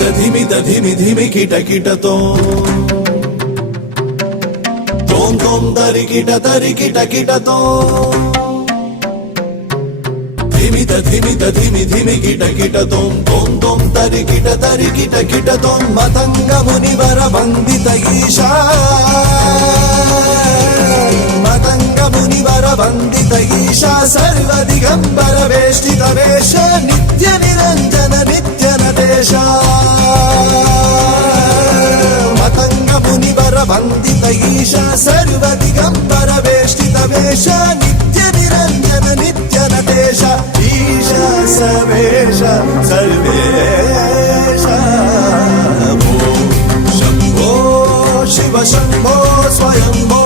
ధిమిత ధిమిత ధిమి ధిమి కిట కిటతో. తోం తోం తరికిట తరికిట కిటతో. ధిమిత ధిమిత ధిమి ధిమి కిట కిటతో. తోం తోం తోం తరికిట తరికిట కిట కిటతో. మతంగ మునివర వందిత ఈశా. మతంగ మునివర వందిత ఈశా. సర్వ దిగంబర వేష్టిత వేష వందిత ఈశ సర్వ దిగంబర వేష్టిత వేష నిత్య నిరంజన నిత్య నటేష ఈశ సవేష సర్వేష శంభో శివ శంభో స్వయంభో